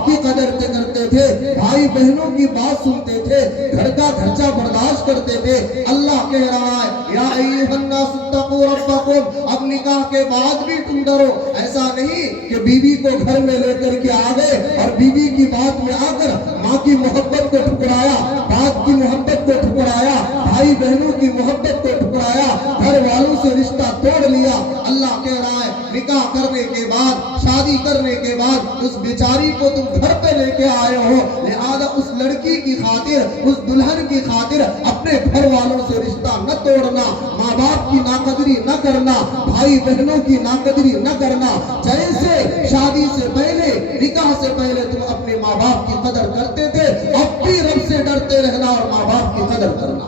बाप की कदर करते थे, भाई बहनों की बात सुनते थे, घर का खर्चा बर्दाश्त करते थे। अल्लाह कह रहा है या अय्युहन्नास इत्तक़ू रब्बकुम, अब निकाह के बाद भी तुम डरो। ऐसा नहीं कि बीवी को घर में लेकर के आ गए और बीवी की बात में आकर माँ की मोहब्बत को ठुकराया, बाप की मोहब्बत को ठुकराया, भाई बहनों की मोहब्बत को ठुकराया, घर वालों से रिश्ता तोड़ लिया। अल्लाह कह रहा है निकाह करने के बाद, शादी करने के बाद उस बेचारी को तुम घर पे लेके आए हो, लिहाजा उस लड़की की खातिर, उस दुल्हन की खातिर अपने घर वालों से रिश्ता न तोड़ना, माँ बाप की नाकदरी न करना, भाई बहनों की नाकदरी न करना। जैसे शादी से पहले, निकाह से पहले तुम अपने माँ बाप की कदर करते थे, अब भी रब से डरते रहना और माँ बाप की कदर करना।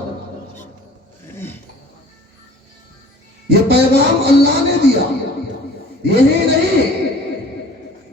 ये पैगाम अल्लाह ने दिया। यही नहीं,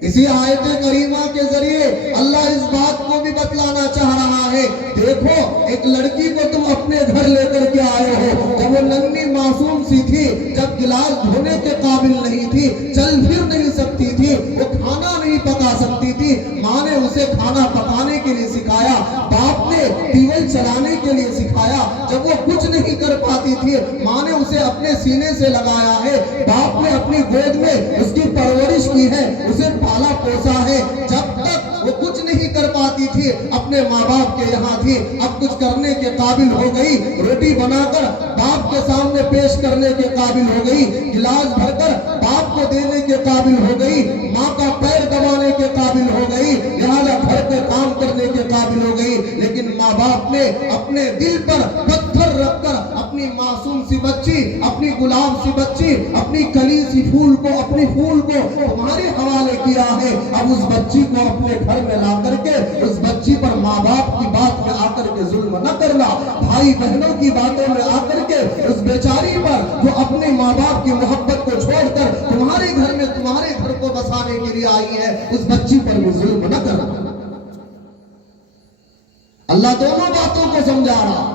इसी आयत करीमा के जरिए अल्लाह इस बात को भी बतलाना चाह रहा है, देखो एक लड़की को तुम अपने घर लेकर के आए हो, जब वो नन्ही मासूम सी थी, जब गिलास धोने के काबिल नहीं थी, चल फिर नहीं सकती थी, वो खाना नहीं पका सकती थी, माँ ने उसे खाना पकाने के लिए सिखाया, बाप ने टीवल चलाने के लिए सिखाया। जब वो कुछ नहीं कर पाती थी, माँ ने उसे अपने सीने से लगाया है, बाप ने अपनी गोद में उसकी परवरिश की है, उसे पाला पोसा है। जब तक वो कुछ नहीं कर पाती थी, अपने माँ बाप के यहाँ थी, अब कुछ करने के काबिल हो गई, रोटी बनाकर बाप के सामने पेश करने के काबिल हो गई, गिलास भरकर बाप को देने के काबिल हो गई, माँ का पैर दबाने के काबिल हो गई, लिहाजा घर पे काम करने के काबिल हो गई। लेकिन माँ बाप ने अपने दिल पर पत्थर रखकर अपनी मासूम सी बच्ची, अपनी गुलाम सी बच्ची, अपनी कली सी फूल को, अपनी फूल को तुम्हारे हवाले किया है। अब उस बच्ची को अपने घर में ला करके, उस बच्ची पर माँ बाप की बात में आकर के जुल्म न करना, भाई बहनों की बातों में आकर के उस बेचारी पर जो अपने माँ बाप की मोहब्बत को छोड़कर तुम्हारे घर में, तुम्हारे घर को बसाने के लिए आई है, उस बच्ची पर भी जुल्म न करना। अल्लाह दोनों बातों को समझा रहा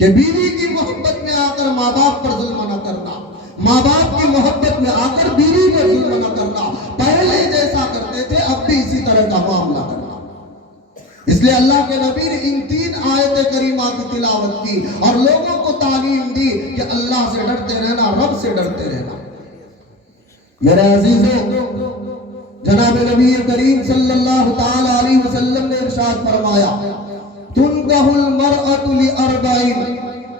कि बीवी की मोहब्बत में आकर माँ बाप पर जुल्म न करना, माँ बाप की मोहब्बत में आकर बीवी पर जुल्म न करना, पहले जैसा करते थे अब भी इसी तरह का मामला करना। इसलिए अल्लाह के नबी ने इन 3 आयत करीमा की तिलावत की और लोगों को तालीम दी कि अल्लाह से डरते रहना, रब से डरते रहना। मेरे अजीजों, जनाब नबी करीम सल्लल्लाहु ताला अलैहि वसल्लम ने इरशाद फरमाया, तुनकाहुल मरअतु लिअरबाइन,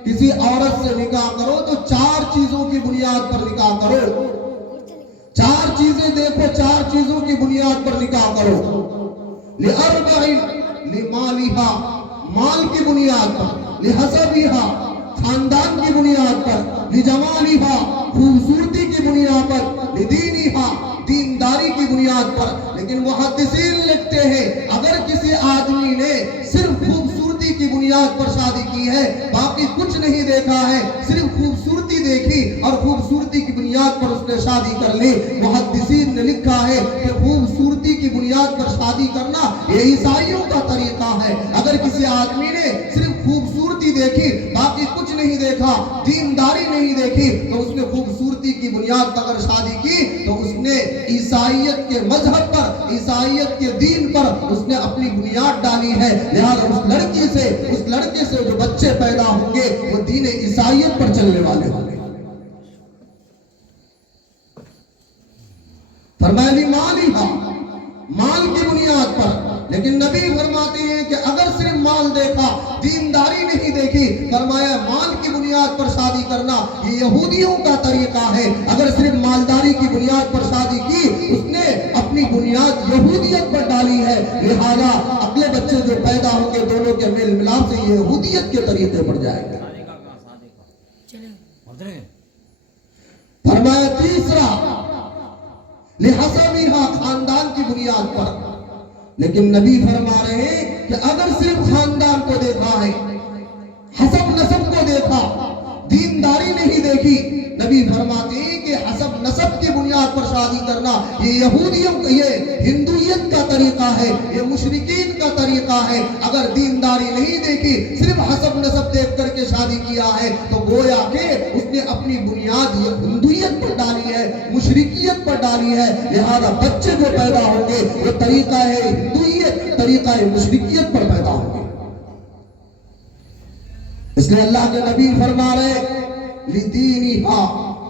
किसी औरत से निकाह करो तो 4 चीजों की बुनियाद पर निकाह करो। 4 चीजें देखो, 4 चीजों की बुनियाद पर निकाह करो। लिअरबाइन, लिमालिहा, माल की बुनियाद पर, लिहसबिहा, खानदान की बुनियाद पर, लिजमालिहा, खूबसूरती की बुनियाद पर, लिदीनिहा, दीनदारी की बुनियाद पर। लेकिन मुहद्दिसीन लिखते हैं अगर किसी आदमी ने सिर्फ खूबसूरती की बुनियाद पर शादी की है, बाकी कुछ नहीं देखा है, सिर्फ खूबसूरती देखी और खूबसूरती की बुनियाद पर उसने शादी कर ली, मुहद्दिसीन ने लिखा है कि खूबसूरती की बुनियाद पर शादी करना ये ईसाइयों का तरीका है। अगर किसी आदमी ने सिर्फ खूबसूरती देखी, बाकी कुछ नहीं देखा, दीनदारी नहीं देखी, तो उसने खूबसूरती की बुनियाद पर अगर शादी की तो उसने ईसाइयत के मजहब पर, ईसाइयत के दीन पर उसने अपनी बुनियाद डाली है। लिहाजा उस लड़की से, उस लड़के से जो बच्चे पैदा होंगे वो दीन ईसाइयत पर चलने वाले होंगे। फरमाया लिमालिहा, माल की बुनियाद पर। लेकिन नबी फरमाते हैं कि अगर सिर्फ माल देखा, दीनदारी नहीं देखी, फरमाया माल की बुनियाद पर शादी करना ये यहूदियों का तरीका है। अगर सिर्फ मालदारी की बुनियाद पर शादी की, उसने अपनी बुनियाद यहूदियत पर डाली है। लिहाजा अगले बच्चे जो पैदा होंगे दोनों के मेल मिलाप से ये यहूदियत के तरीके पर जाएंगे। फरमाया तीसरा, लिहसबिहा, खानदान की बुनियाद पर। लेकिन नबी फरमा रहे हैं कि अगर सिर्फ खानदान को देखा है, हसब नसब को देखा, दीनदारी नहीं देखी, नबी फरमाते हैं कि हसब नसब की बुनियाद पर शादी करना ये यहूदियों, ये हिंदुइयत का तरीका है, ये मुशरिकीन का तरीका है। अगर दीनदारी नहीं देखी, सिर्फ हसब नसब देख करके शादी किया है तो गोया के उसने अपनी बुनियाद ये हिंदुइयत पर डाली है, मुशरिकियत पर डाली है। लिहाजा बच्चे जो पैदा होंगे वो وہ طریقہ ہے ہندویت، طریقہ مشرکیت پر پیدا ہوگی۔ اس لیے اللہ کے نبی فرما رہے لدینہا،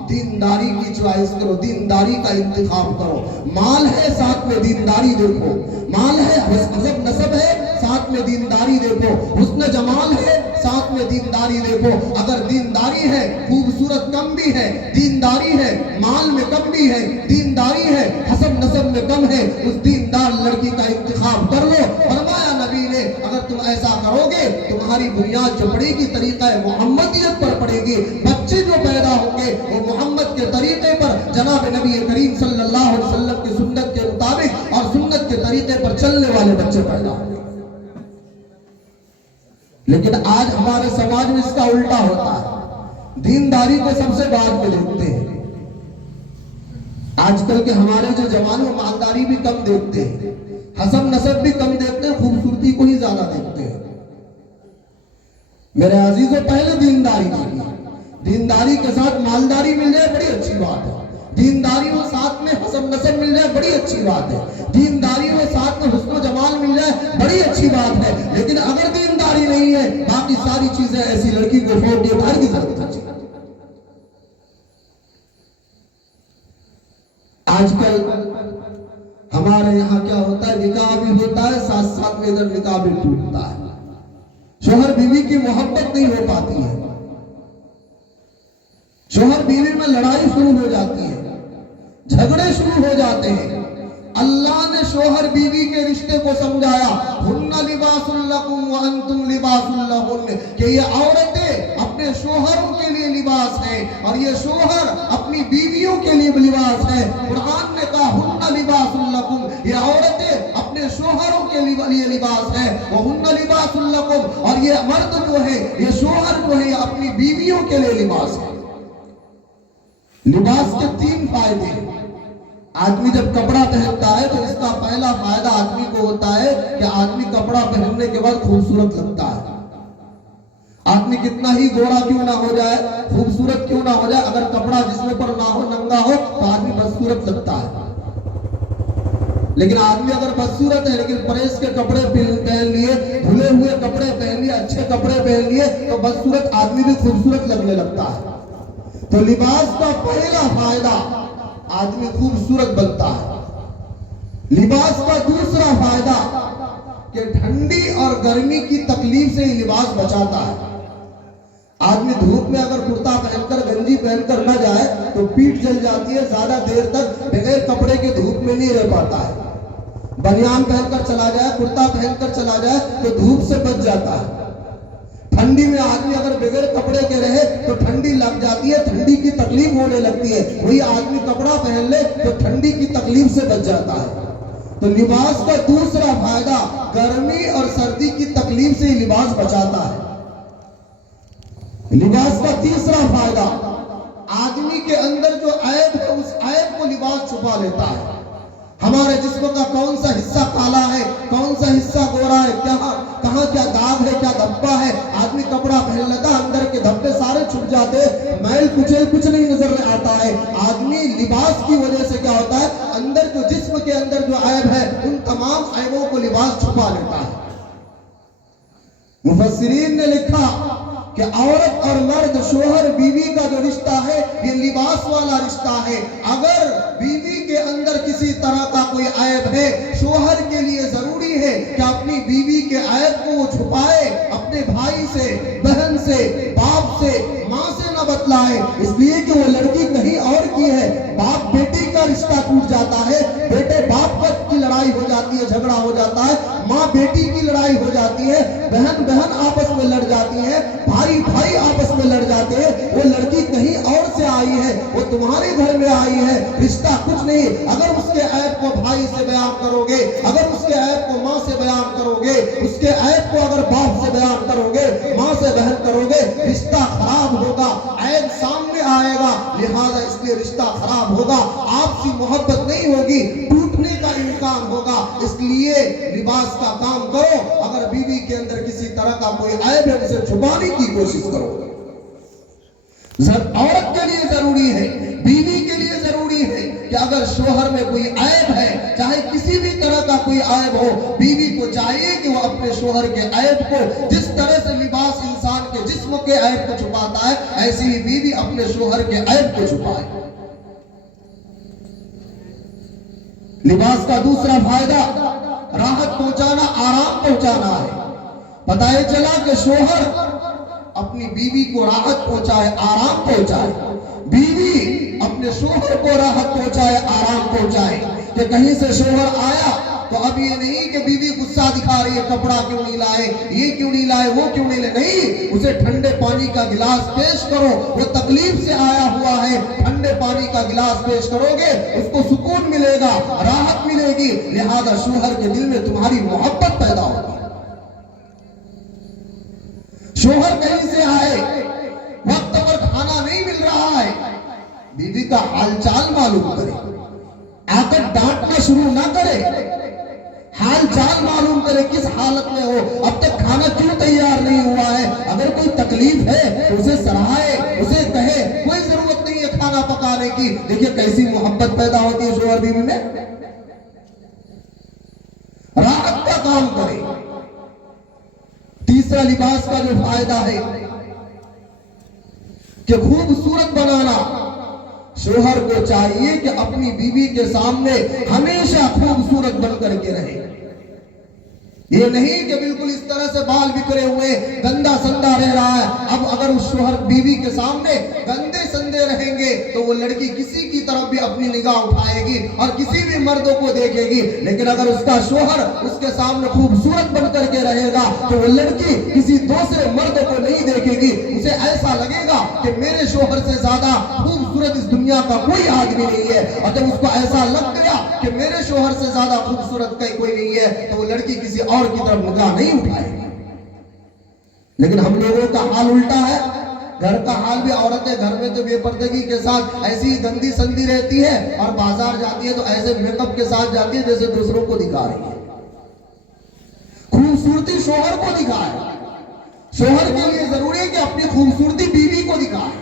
دینداری کی چوائس کرو، دینداری کا انتخاب کرو۔ مال ہے ساتھ میں دینداری دیکھو، مال ہے، حسب نسب ہے ساتھ میں دینداری دیکھو، حسن جمال ہے ساتھ میں دینداری دیکھو۔ اگر دینداری ہے، خوبصورت کم بھی ہے، دینداری ہے مال میں کم بھی ہے، دینداری ہے حسب نسب میں کم ہے، اس دیندار لڑکی کا انتخاب کر لو۔ فرمایا نبی نے اگر تم ایسا کرو گے تمہاری بنیاد جو پڑے گی طریقہ محمدیت پر پڑے گی، بچے جو پیدا ہوں گے وہ محمد کے طریقے پر، جناب نبی کریم صلی اللہ علیہ وسلم کی سنت کے مطابق اور سنت کے طریقے پر چلنے والے بچے پیدا ہوں گے۔ لیکن آج ہمارے سماج میں اس کا الٹا ہوتا ہے، دینداری کو سب سے بعد میں دیکھتے ہیں۔ آج کل کے ہمارے جو جوان ہیں مالداری بھی کم دیکھتے ہیں، حسب نسب بھی کم دیکھتے ہیں، خوبصورتی کو ہی زیادہ دیکھتے ہیں۔ میرے عزیزوں، پہلے دینداری کی، دینداری کے ساتھ مالداری مل جائے بڑی اچھی بات ہے، دینداری اور ساتھ میں حسب نسب مل جائے بڑی اچھی بات ہے، دینداری اور ساتھ میں حسن و جمال مل جائے بڑی اچھی بات ہے۔ لیکن اگر دینداری نہیں ہے، باقی ساری چیزیں ایسی لڑکی کو چھوڑ دیے باہر کی ضرورت ہے۔ آج کل ہمارے یہاں کیا ہوتا ہے، نکاح بھی ہوتا ہے ساتھ ساتھ میں ادھر نکاح بھی ٹوٹتا ہے، شوہر بیوی کی محبت نہیں ہو پاتی ہے، شوہر بیوی میں لڑائی شروع ہو جاتی ہے، جھگڑے شروع ہو جاتے ہیں۔ اللہ نے شوہر بیوی کے رشتے کو سمجھایا، ہن لباس لکم وانتم لباس لہن، کہ یہ عورتیں اپنے شوہروں کے لیے لباس ہیں اور یہ شوہر اپنی بیویوں کے لیے لباس ہے۔ قرآن نے کہا ہن لباس لکم، یہ عورتیں اپنے شوہروں کے لیے لباس ہے، وہن لباس لکم، اور یہ مرد جو ہے، یہ شوہر جو ہے، یہ اپنی بیویوں کے لیے لباس ہے۔ لباس کے تین فائدے ہیں۔ آدمی جب کپڑا پہنتا ہے تو اس کا پہلا فائدہ آدمی کو ہوتا ہے کہ آدمی کپڑا پہننے کے بعد خوبصورت لگتا ہے۔ آدمی کتنا ہی گورا کیوں نہ ہو جائے، خوبصورت کیوں نہ ہو جائے، اگر کپڑا جسم پر نہ ہو، ننگا ہو، تو آدمی بدصورت لگتا ہے۔ لیکن آدمی اگر بدصورت ہے لیکن پریس کے کپڑے پہن لیے، دھلے ہوئے کپڑے پہن لیے، اچھے کپڑے پہن لیے، تو بدصورت آدمی بھی خوبصورت لگنے لگتا ہے۔ تو لباس کا پہلا فائدہ آدمی خوبصورت بنتا ہے۔ لباس کا دوسرا فائدہ کہ ٹھنڈی اور گرمی کی تکلیف سے ہی لباس بچاتا ہے۔ آدمی دھوپ میں اگر کرتا پہن کر گنجی پہن کر نہ جائے تو پیٹھ جل جاتی ہے، زیادہ دیر تک بغیر کپڑے کے دھوپ میں نہیں رہ پاتا ہے۔ بنیان پہن کر چلا جائے، کرتا پہن کر چلا جائے تو دھوپ سے بچ جاتا ہے۔ ٹھنڈی میں آدمی اگر بغیر کپڑے کے رہے تو ٹھنڈی لگ جاتی ہے، ٹھنڈی کی تکلیف ہونے لگتی ہے۔ وہی آدمی کپڑا پہن لے تو ٹھنڈی کی تکلیف سے بچ جاتا ہے۔ تو لباس کا دوسرا فائدہ گرمی اور سردی کی تکلیف سے لباس بچاتا ہے۔ لباس کا تیسرا فائدہ آدمی کے اندر جو عیب ہے اس عیب کو لباس چھپا لیتا ہے۔ ہمارے جسم کا کون سا حصہ کالا ہے، کون سا حصہ گورا ہے، کہاں کیا داغ ہے، کیا دھبا ہے، آدمی کپڑا پہن لیتا ہے، اندر کے دھبے سارے چھپ جاتے، میل کچیل کچھ نہیں نظر آتا ہے۔ آدمی لباس کی وجہ سے کیا ہوتا ہے، اندر جو جسم کے اندر جو عیب ہے ان تمام عیبوں کو لباس چھپا لیتا ہے۔ مفسرین نے لکھا کہ عورت اور مرد، شوہر بیوی کا جو رشتہ ہے یہ لباس والا رشتہ ہے۔ اگر بیوی کے اندر کسی طرح کا کوئی عیب ہے، شوہر کے لیے ضروری ہے کہ اپنی بیوی کے عیب کو وہ چھپائے، اپنے بھائی سے، بہن سے، باپ سے، ماں سے نہ بتلائے، اس لیے کہ وہ لڑکی کہیں اور کی ہے۔ باپ بیٹی کا رشتہ ٹوٹ جاتا ہے، بیٹے باپ کی لڑائی ہو جاتی ہے، جھگڑا ہو جاتا ہے، ماں بیٹی کی لڑائی ہو جاتی ہے، بہن بہن آپس میں لڑ جاتی ہے، بھائی بھائی آپس میں لڑ جاتے ہیں۔ وہ لڑکی کہیں اور سے آئی ہے، وہ تمہارے گھر میں آئی ہے، رشتہ کچھ نہیں۔ اگر اس کے عیب کو بھائی سے بیان کرو گے، اگر اس کے عیب کو ماں سے بیان کرو گے، اس کے عیب کو اگر باپ سے بیان کرو گے، ماں سے بہن کرو گے، رشتہ خراب ہوگا، عیب سامنے آئے گا، لہذا اس لیے رشتہ خراب ہوگا، آپسی محبت نہیں ہوگی، ٹوٹنے کا امکان ہوگا۔ اس لیے لباس کا کام کرو، اگر بیوی کے اندر کسی طرح کا کوئی عیب ہے اسے چھپانے کی کوشش کرو۔ عورت کے لیے ضروری ہے، بیوی کے لیے ضروری ہے کہ اگر شوہر میں کوئی عیب ہے، چاہے کسی بھی طرح کا कोई ऐब हो, बीवी को चाहिए कि वो अपने शोहर के ऐब को, जिस तरह से लिबास इंसान के जिस्म के ऐब को छुपाता है, ऐसी ही बीवी अपने शोहर के ऐब को छुपाए। लिबास का दूसरा फायदा राहत पहुंचाना, आराम पहुंचाना है। पता ये चला कि शोहर अपनी बीवी को राहत पहुंचाए, आराम पहुंचाए, बीवी अपने शोहर को राहत पहुंचाए, आराम पहुंचाए। कि कहीं से शोहर आया तो अब ये नहीं कि बीवी गुस्सा दिखा रही है, कपड़ा क्यों नहीं लाए, ये क्यों नहीं लाए, वो क्यों नहीं लाए, नहीं, उसे ठंडे पानी का गिलास पेश करो। वो तकलीफ से आया हुआ है, ठंडे पानी का गिलास पेश करोगे, उसको सुकून मिलेगा, राहत मिलेगी, लिहाजा शोहर के दिल में तुम्हारी मोहब्बत पैदा होगी। शोहर कहीं से आए, वक्त पर खाना नहीं मिल रहा है, बीवी का हालचाल मालूम करे, आकर डांटना शुरू ना करे, हालचाल मालूम करे, किस हालत में हो, अब तक खाना क्यों तैयार नहीं हुआ है। अगर कोई तकलीफ है तो उसे सराहे, उसे कहे, कोई जरूरत नहीं है खाना पकाने की। देखिए कैसी मोहब्बत पैदा होती है शोहर बीवी में, राहत का काम करे। तीसरा लिबास का जो फायदा है कि खूबसूरत बनाना। शोहर को चाहिए कि अपनी बीवी के सामने हमेशा खूबसूरत बन करके रहे। ये नहीं कि बिल्कुल इस तरह से बाल बिखरे हुए गंदा संदा रह रहा है। अब अगर उस शोहर बीवी के सामने गंदे संदे रहेंगे तो वो लड़की किसी की तरफ भी अपनी निगाह उठाएगी और किसी भी मर्दों को देखेगी। लेकिन अगर उसका शोहर उसके सामने खूबसूरत बन करके रहेगा तो वो लड़की किसी दूसरे मर्द को नहीं देखेगी। उसे ऐसा लगेगा कि मेरे शोहर से ज्यादा खूबसूरत इस दुनिया का कोई आदमी नहीं है। और जब उसको ऐसा लग गया कि मेरे शोहर से ज्यादा खूबसूरत कोई नहीं है तो वो लड़की किसी और की तरफ निगाह नहीं उठाएगी। लेकिन हम लोगों का हाल उल्टा है। घर का हाल भी, औरतें घर में तो बेपर्दगी के साथ ऐसी गंदी संदी रहती है और बाजार जाती है तो ऐसे मेकअप के साथ जाती है जैसे दूसरों को दिखा रही है। खूबसूरती शोहर को दिखाए, शोहर के लिए जरूरी है कि अपनी खूबसूरती बीवी को दिखाए।